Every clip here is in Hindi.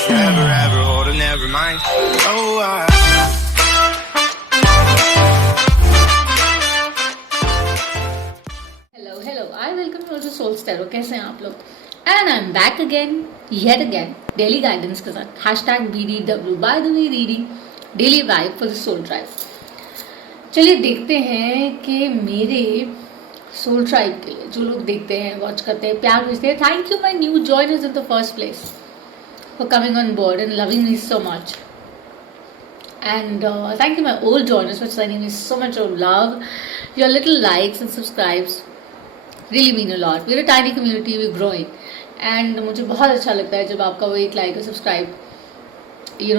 forever, ever, hold or never mind. Oh, Hello, I welcome you all to Soul Stereo. कैसे हैं आप लोग? And I'm back again, yet again, daily guidance के साथ #BDW, by the way reading, daily vibe for the soul drive. चलिए देखते हैं कि मेरे सोल ट्राइब के लिए जो लोग देखते हैं, वॉच करते हैं, प्यार भेजते हैं. Thank you my new joiners in the first place for coming on board and loving me so much. And thank you my old joiners for sending me so much of love. Your little likes and subscribes really mean a lot. We're a tiny community, we're growing. And मुझे बहुत अच्छा लगता है जब आपका वो एक लाइक और सब्सक्राइब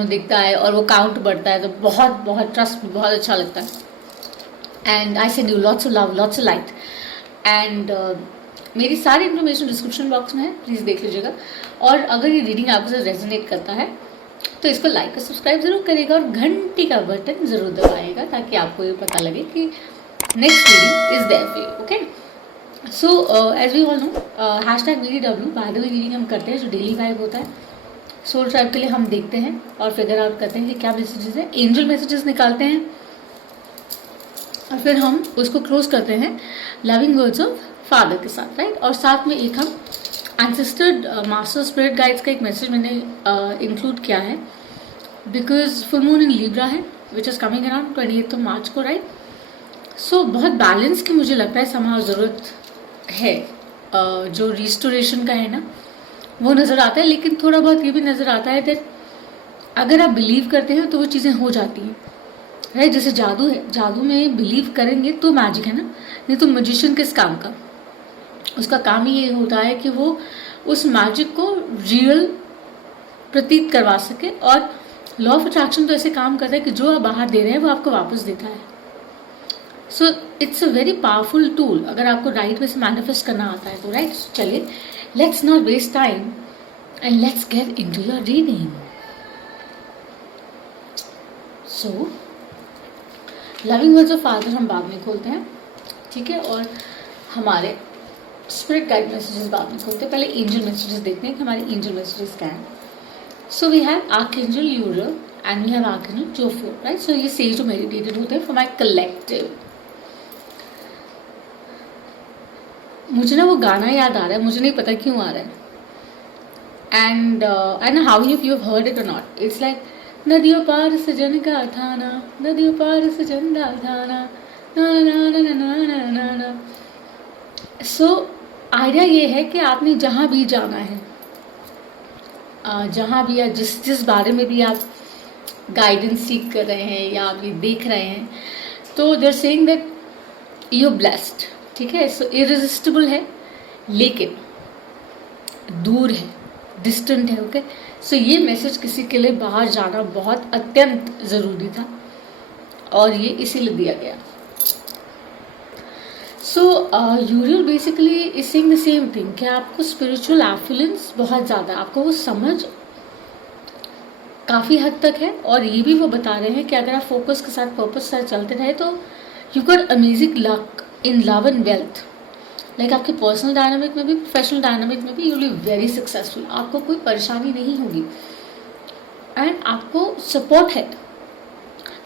दिखता है और वो काउंट बढ़ता है, तो बहुत बहुत ट्रस्ट में बहुत अच्छा लगता है. And I send you lots of love, lots of light. And मेरी सारी इन्फॉर्मेशन डिस्क्रिप्शन बॉक्स में है, प्लीज़ देख लीजिएगा. और अगर ये रीडिंग आपके साथ रेजोनेट करता है तो इसको लाइक और सब्सक्राइब ज़रूर करिएगा और घंटी का बटन ज़रूर दबाइएगा ताकि आपको ये पता लगे कि next reading is there for you. Okay, so as we all know #BDW by the way reading हम करते हैं जो डेली वाइब होता है. सोल ट्राइब के लिए हम देखते हैं और फिगर आउट करते हैं कि क्या मैसेजेस है. एंजल मैसेजेस निकालते हैं और फिर हम उसको क्लोज करते हैं लविंग वर्ड्स ऑफ फादर के साथ, राइट. और साथ में एक हम एंसेस्टर मास्टर स्पिरिट गाइड्स का एक मैसेज मैंने इंक्लूड किया है because full moon in Libra है विच इज़ कमिंग अराउंड 28 मार्च को, राइट. सो बहुत बैलेंस की मुझे लगता है समाज ज़रूरत है. जो रिस्टोरेशन का है ना वो नज़र आता है, लेकिन थोड़ा बहुत ये भी नज़र आता है दैट अगर आप बिलीव करते हैं तो वो चीज़ें हो जाती हैं, राइट. जैसे जादू है, जादू में बिलीव करेंगे तो मैजिक है ना. नहीं तो मजिशियन किस काम का, उसका काम ही ये होता है कि वो उस मैजिक को रियल प्रतीत करवा सके. और लॉ ऑफ अट्रैक्शन तो ऐसे काम करता है कि जो आप बाहर दे रहे हैं वो आपको वापस देता है. So it's a very powerful tool अगर आपको राइट वे से मैनिफेस्ट करना आता है तो, राइट. चलिए, let's not waste time and let's get into your reading. So loving words of father हम बाद में खोलते हैं, ठीक है. और हमारे स्पिरिट गाइड मैसेजेस बाद में खोलते हैं. पहले एंजल मैसेजेस देखते हैं कि हमारे एंजल मैसेजेस क्या हैं. So we have archangel Uriel and we have archangel Jophiel, right. So ये सेज जो मेडिटेटेड होते हैं फॉर माई कलेक्टिव. मुझे ना वो गाना याद आ रहा है, मुझे नहीं पता क्यों आ रहा है. And I know how you heard it और नॉट. इट्स लाइक नदियों पार सजन का थाना, नदियों पार सजन का थाना, ना ना ना ना ना ना ना ना. सो आइडिया ये है कि आपने जहाँ भी जाना है, जहाँ भी या जिस बारे में भी आप गाइडेंस सीख कर रहे हैं या आप ये देख रहे हैं, तो they are saying that you are blessed, ठीक है. सो इरेजिस्टिबल है लेकिन दूर है, डिस्टेंट है. ओके, सो ये मैसेज किसी के लिए बाहर जाना बहुत अत्यंत ज़रूरी था और ये इसीलिए दिया गया. So Uriel basically is saying the same thing कि आपको स्पिरिचुअल एफिलेंस बहुत ज़्यादा, आपको वो समझ काफ़ी हद तक है. और ये भी वो बता रहे हैं कि अगर आप फोकस के साथ, पर्पस के साथ चलते रहे तो you got amazing luck in love and wealth. Like आपके पर्सनल डायनामिक में भी, प्रोफेशनल डायनामिक में भी you will be very successful. आपको कोई परेशानी नहीं होगी एंड आपको सपोर्ट है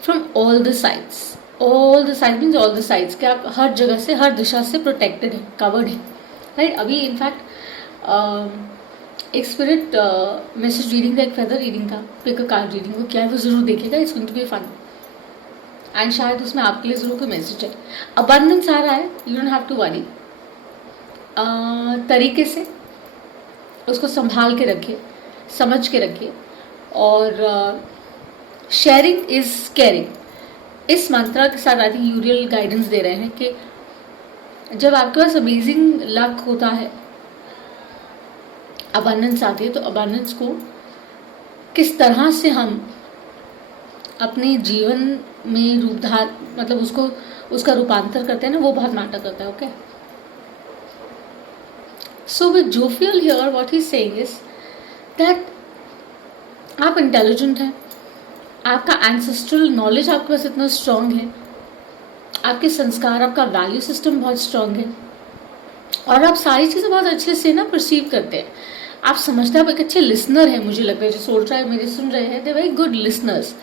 from all the sides. All the side means all the sides कि आप हर जगह से, हर दिशा से प्रोटेक्टेड है, कवर्ड है, राइट. अभी इनफैक्ट एक स्पिरिट मैसेज रीडिंग का, एक फेदर रीडिंग का, पिक अ कार्ड रीडिंग, वो क्या है वो ज़रूर देखिएगा. It's going to be fun and शायद उसमें आपके लिए ज़रूर कोई मैसेज है. अबंडेंस आ रहा है, you don't have to worry. तरीके से उसको संभाल के रखिए, समझ के रखिए. और शेयरिंग इज केयरिंग, इस मंत्रा के साथ आई थिंक यूरियल गाइडेंस दे रहे हैं कि जब आपके पास अमेजिंग लक होता है, अबंडेंस आती है, तो अबंडेंस को किस तरह से हम अपने जीवन में मतलब उसका रूपांतर करते हैं ना, वो बहुत मैटर करता है. Okay, so with Jophiel here what he is saying is that आप इंटेलिजेंट हैं, आपका एंसेस्ट्रल नॉलेज आपके पास इतना स्ट्रांग है, आपके संस्कार, आपका वैल्यू सिस्टम बहुत स्ट्रांग है और आप सारी चीज़ें बहुत अच्छे से ना परसीव करते हैं. आप समझते हैं, आप एक अच्छे लिसनर हैं। मुझे लगता है जो सोल ट्राइब मेरे सुन रहे हैं, दे वेरी गुड लिसनर्स।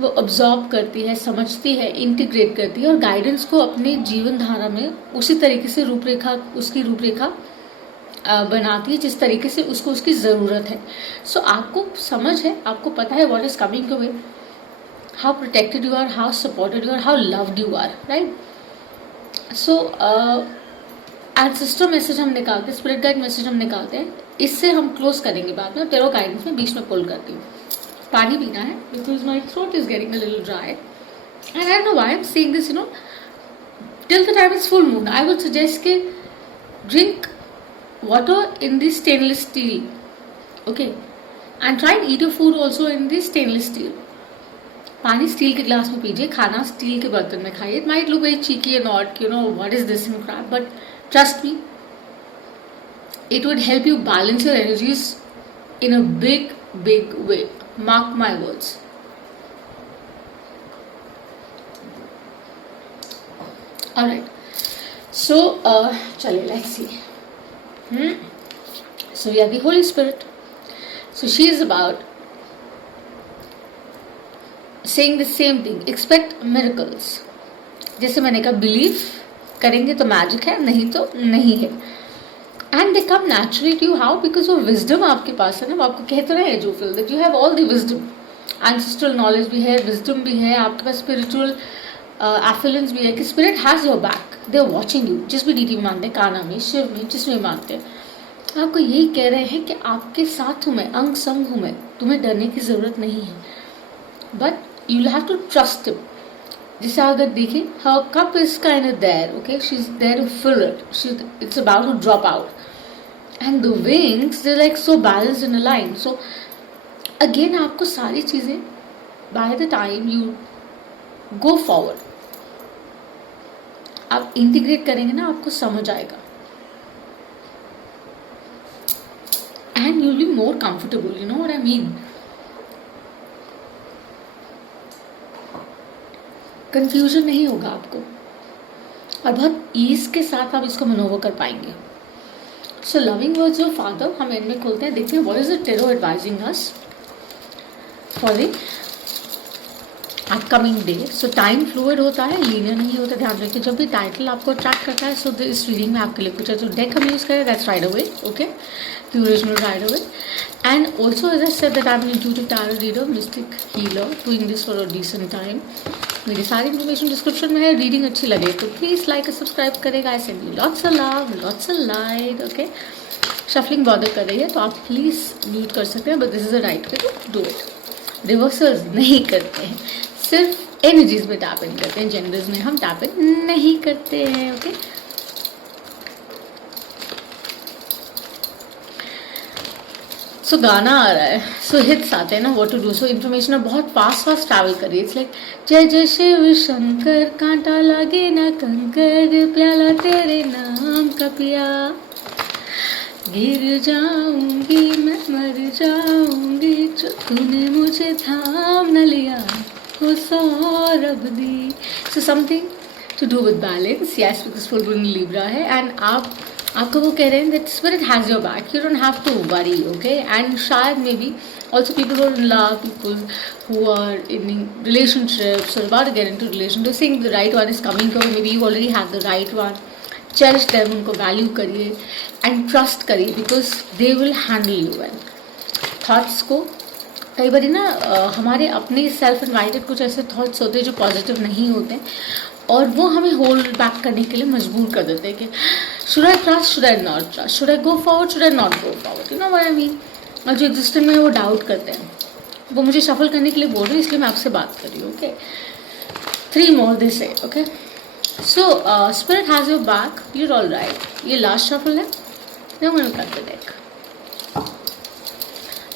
वो ऑब्जॉर्व करती है, समझती है, इंटीग्रेट करती है और गाइडेंस को अपने जीवन धारा में उसी तरीके से उसकी रूपरेखा बनाती है जिस तरीके से उसको उसकी ज़रूरत है। सो आपको समझ है, आपको पता है what is coming your way, how protected you are, how supported you are, how loved you are, right. So ancestor message हम निकालते हैं, स्पिरिट गाइड मैसेज हम निकालते हैं, इससे हम क्लोज करेंगे बाद में। टेरो गाइडेंस में बीच में पुल करती हूँ। पानी पीना है because my throat is getting a little dry and I don't know why I am saying this, till the time is full moon I would suggest के drink water in the stainless steel, okay, and try and eat your food also in the stainless steel. पानी स्टील के ग्लास में पीजिए, खाना स्टील के बर्तन में खाइए। It might look very cheeky and odd, what is this and crap, but trust me, it would help you balance your energies in a big, big way. Mark my words. Alright, so chale, let's see. So we have the Holy Spirit. So she is about saying the same thing. Expect miracles. जैसे मैंने कहा, बिलीव करेंगे तो मैजिक है, नहीं तो नहीं है। And they come naturally to you. How? Because वो विजडम आपके पास है ना। वो आपको कहते रहे जो feel that you have all the wisdom, ancestral knowledge भी है, विजडम भी है, आपके पास स्पिरिचुअल एफिलेंस भी है कि spirit has your back, they are watching you. जिस भी डीटी में मानते हैं, काना में, शिव में, जिसमें मानते हैं, आपको यही कह रहे हैं कि आपके साथ हूँ मैं, अंग संग हूँ मैं, तुम्हें डरने की जरूरत नहीं है, but you have to trust him. जैसे अगर देखें, her cup is kind of there, okay, she is there to fill it, it's about to drop out, and the wings they like so balanced in a line. So again आपको सारी चीजें by the time you go forward, आप इंटीग्रेट करेंगे ना, आपको समझ आएगा and you will be more comfortable, you know what I mean. Confusion नहीं होगा आपको और बहुत ईज के साथ आप इसको मनोवर कर पाएंगे। सो लविंग वर्ड्स ऑफ फादर हम इनमें खोलते हैं, देखते हैं what is the tarot advising us for the upcoming day. So time fluid होता है, लीनियर नहीं होता, ध्यान रखिए। जब भी टाइटल आपको अट्रैक्ट करता है, सो इस रीडिंग में आपके लिए कुछ है जो डेक हम यूज करें, that's right away, okay, the original right away. And also as I said that I am intuitive tarot reader, mystic healer, doing this for a decent time. मेरी सारी इन्फॉर्मेशन डिस्क्रिप्शन में है। रीडिंग अच्छी लगे तो प्लीज लाइक और सब्सक्राइब करेगा। I send you lots of love, lots of light, okay. Shuffling bother कर रही है तो आप प्लीज म्यूट कर सकते हैं, but this is a right way to do it. Reversals नहीं करते हैं, सिर्फ एनर्जीज में टैप इन करते हैं, जेंडर्स में हम टैप इन नहीं करते हैं, ओके। सो गाना आ रहा है, सो हिट्स आते हैं ना, what to do. So information अब बहुत फास्ट ट्रैवल कर रही है। इट्स लाइक जय जय शिव शंकर, कांटा लागे ना कंकर, प्याला तेरे नाम का पिया, गिर जाऊंगी मैं मर जाऊंगी, जो तूने मुझे थाम न लिया हो सौरभ दी। So something to do with balance, yes, because full moon Libra है एंड आपको वो कह रहे हैं that spirit has your back, you don't have to worry, okay. And शायद maybe also people who are in love, people who are in relationships और about to get into relation, do think the right one is coming your, maybe you already have the right one. Cherish them, उनको वैल्यू करिए एंड ट्रस्ट करिए because they will handle you well. Thoughts को कई बार ना हमारे अपने सेल्फ इन्वाइटेड कुछ ऐसे थॉट्स होते हैं जो पॉजिटिव नहीं होते और वो हमें होल्ड बैक करने के लिए मजबूर कर देते हैं कि should I trust, should I not trust, should I go forward, should I not go forward, you know what I mean. और जो एग्जिस्टेंस में वो डाउट करते हैं, वो मुझे शफल करने के लिए बोल रहे हैं, इसलिए मैं आपसे बात कर रही हूँ, okay. 3 more they say, okay. So spirit has your back, you're all right. ये लास्ट शफल है, now I'm going to cut the deck.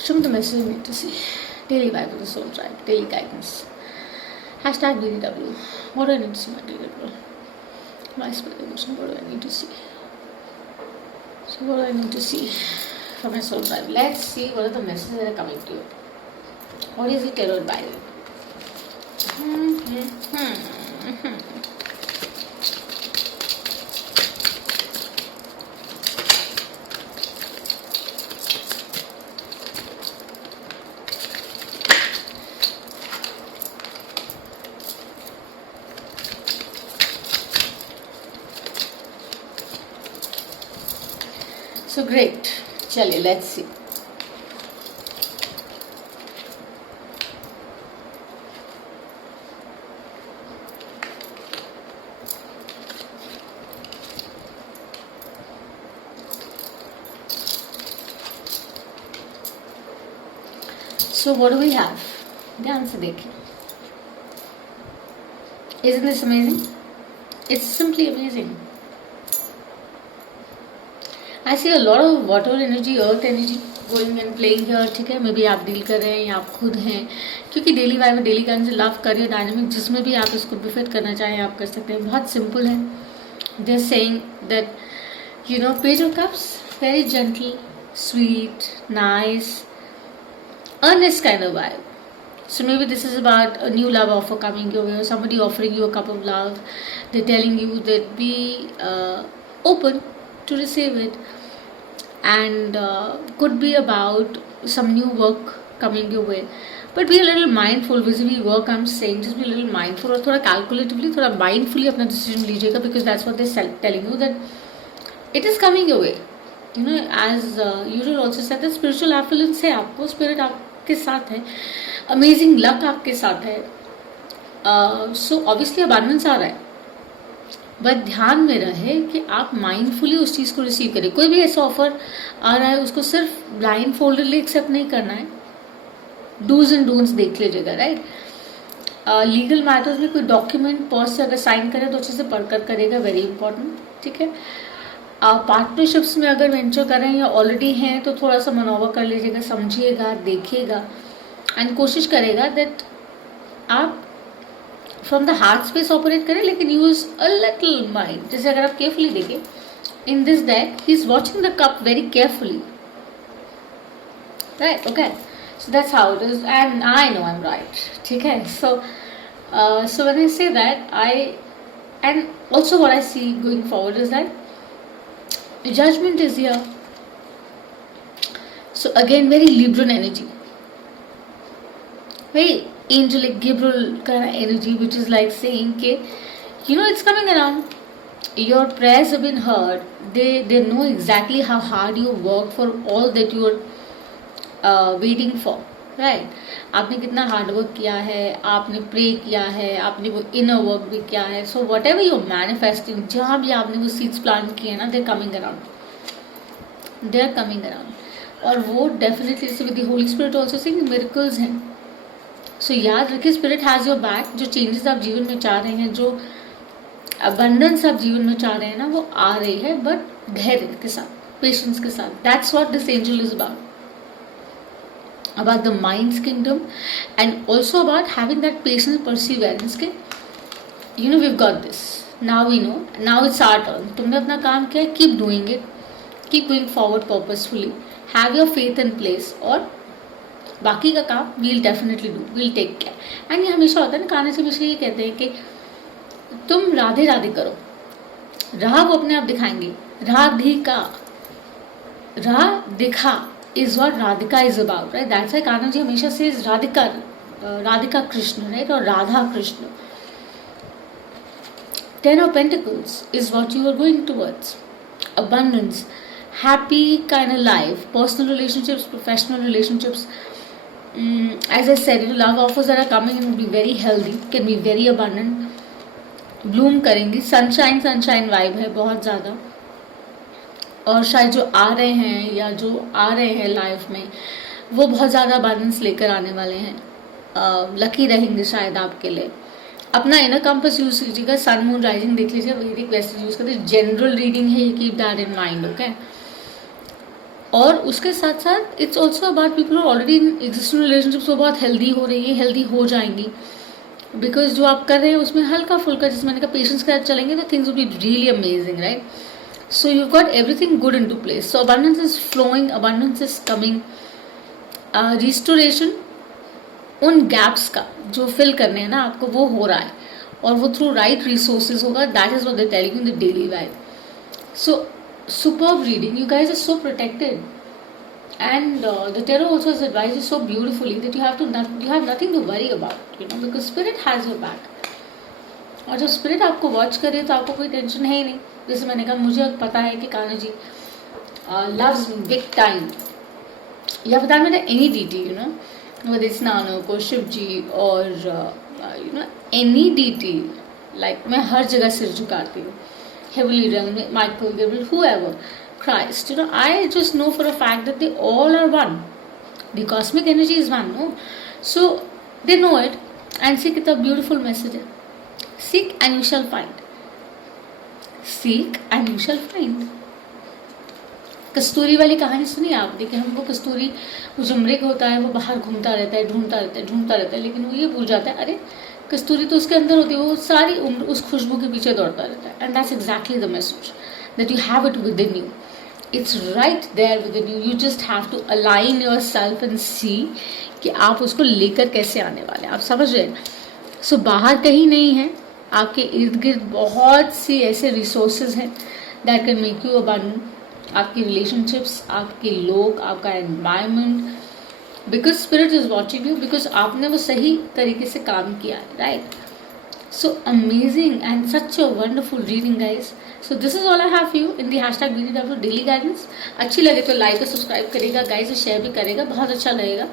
Show me the message you need to see. Daily vibe of the soul tribe, daily guidance. Hashtag BDW. What do I need to see, my dear girl? My spirit emotion, what do I need to see? So what do I need to see from my soul tribe? Let's see what are the messages that are coming to you. What is the tarot Bible? So great. चलिए, let's see. So what do we have? ध्यान से देखिए. Isn't this amazing? It's simply amazing. I see a lot of water energy, earth energy going and playing here. ठीक है, मे बी आप डील कर रहे हैं या आप खुद हैं, क्योंकि डेली वाइब और daily guidance love career dynamic जिसमें भी आप इसको बिफिट करना चाहें आप कर सकते हैं. बहुत सिंपल है. They are saying that you know page of cups very gentle, sweet, nice, earnest kind of vibe. So maybe this is about a new love offer coming your way, or somebody offering you a cup of love. They're telling you that be open to receive it, and could be about some new work coming your way. But be a little mindful. Vis-a-vis work, I'm saying just be a little mindful, और थोड़ा calculatively, थोड़ा mindfully अपना decision लीजिएगा, because that's what they're telling you, that it is coming your way. You know, as usual also said, that spiritual affluence है आपको, spirit आपके साथ है, अमेजिंग लक आपके साथ है. सो ऑब्वियसली अबांडेंस आ रहा है, बट ध्यान में रहे कि आप माइंडफुली उस चीज़ को रिसीव करें. कोई भी ऐसा ऑफर आ रहा है उसको सिर्फ ब्लाइंड फोल्डेडली एक्सेप्ट नहीं करना है. डूज एंड डोंट्स देख लीजिएगा, राइट. लीगल मैटर्स में कोई डॉक्यूमेंट पर्स से अगर साइन करें तो अच्छे से पढ़कर करेगा, वेरी इंपॉर्टेंट. ठीक है. पार्टनरशिप्स में अगर वेंचर कर रहे हैं या ऑलरेडी हैं तो थोड़ा सा मनोवर कर लीजिएगा, समझिएगा, देखिएगा, एंड कोशिश करेगा दैट आप from the heart space operate करें, लेकिन यूज अ लिटिल माइंड. जैसे अगर आप केयरफुली देखें in this deck, he is watching the cup very carefully, right. Okay, so that's how it is, and I know I am right. ठीक है. So when I say that I, and also what I see going forward is that judgment is here. So again, very Libran energy, very angelic Gabriel kind of energy, which is like saying ke, you know, it's coming around, your prayers have been heard. They know exactly how hard you work for all that you are waiting for, right. आपने कितना हार्ड वर्क किया है, आपने प्रे किया है, आपने वो इनर वर्क भी किया है. So what ever you manifesting, जहाँ भी आपने वो सीड्स प्लांट किए ना, दे कमिंग अराउंड. और वो डेफिनेटली से with the Holi spirit also saying miracles हैं. सो याद रखिए, स्पिरिट हैज़ योर बैक. जो चेंजेस आप जीवन में चाह रहे हैं, जो अबंडेंस आप जीवन में चाह रहे हैं ना, वो आ रही है, बट धैर्य के साथ, पेशेंस के साथ. That's what this angel is about the mind's kingdom, and also about having that patience, perseverance के, you know, we've got this, now we know, now it's our turn. तुमने अपना काम किया, keep doing it, keep going forward purposefully, have your faith in place, और बाकी का काम we'll definitely do, we'll take care. and ये हमेशा होता है ना, कहानी से हमेशा ये कहते हैं कि तुम राधे राधे करो, राह वो अपने आप दिखाएंगे. राधिका, राह दिखा is what Radhika is about, right? That's why Kananji हमेशा says Radhika Krishna, right? or Radha Krishna. 10 of Pentacles is what you are going towards. Abundance, happy kind of life, personal relationships, professional relationships. As I said, you know, love offers that are coming in will be very healthy, can be very abundant, bloom करेंगी. sunshine vibe है बहुत ज़्यादा. और शायद जो आ रहे हैं या जो आ रहे हैं लाइफ में, वो बहुत ज़्यादा बैलेंस लेकर आने वाले हैं. लकी रहेंगे शायद आपके लिए. अपना इनर कंपास यूज़ कीजिएगा. सन मून राइजिंग देख लीजिए, वैदिक वैसे यूज़ करते. जनरल रीडिंग है, you keep that in mind. Okay. और उसके साथ साथ it's also about people already in existing relationships, वो बहुत हेल्दी हो रही है, हेल्दी हो जाएंगी, बिकॉज जो आप कर रहे हैं उसमें हल्का फुल्का, जिसमें मैंने कहा पेशेंस के साथ चलेंगे तो things will be really amazing, right. So you've got everything good into place. So abundance is flowing, abundance is coming. Restoration उन gaps का जो fill करने हैं ना आपको, वो हो रहा है, और वो through right resources होगा. That is what they're telling you in the daily vibe. So superb reading. You guys are so protected, and the tarot also has advised you so beautifully that you have nothing to worry about, you know, because spirit has your back. और जब स्पिरिट आपको वॉच करे तो आपको कोई टेंशन है ही नहीं. जैसे मैंने कहा, मुझे पता है कि Kanha ji loves me big time. या बता मेरा any deity, you know, whether it's Nanak or Shiv Ji or you know any deity, like मैं हर जगह सिर झुकाती हूँ. Heavenly realm, Michael, Gabriel, whoever, Christ, you know, I just know for a fact that they all are one. The cosmic energy is one, no? So they know it. And see कितना beautiful message है. Seek and you shall find. Seek and you shall find. कस्तूरी वाली कहानी सुनी आपने कि हमको कस्तूरी, वो जो मृग होता है वो बाहर घूमता रहता है, ढूंढता रहता है, लेकिन वो ये भूल जाता है अरे कस्तूरी तो उसके अंदर होती है, वो सारी उम्र उस खुशबू के पीछे दौड़ता रहता है. And that's exactly the message, that you have it within you. It's right there within you. You just have to align yourself and see कि आप उसको लेकर कैसे आने वाले हैं. आप समझ रहे हैं? सो बाहर कहीं नहीं है, आपके इर्द गिर्द बहुत सी ऐसे रिसोर्सेज हैं that can make you abundant. आपकी रिलेशनशिप्स, आपके लोग, आपका environment, because spirit is watching you, because आपने वो सही तरीके से काम किया है, right? So amazing and such a wonderful reading guys. So this is all I have you in the hashtag BDW daily guidance. अच्छी लगे तो लाइक और सब्सक्राइब करेगा गाइस, और शेयर भी करेगा, बहुत अच्छा लगेगा.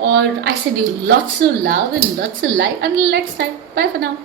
और I said you lots of love and lots of light. Until next time, bye for now.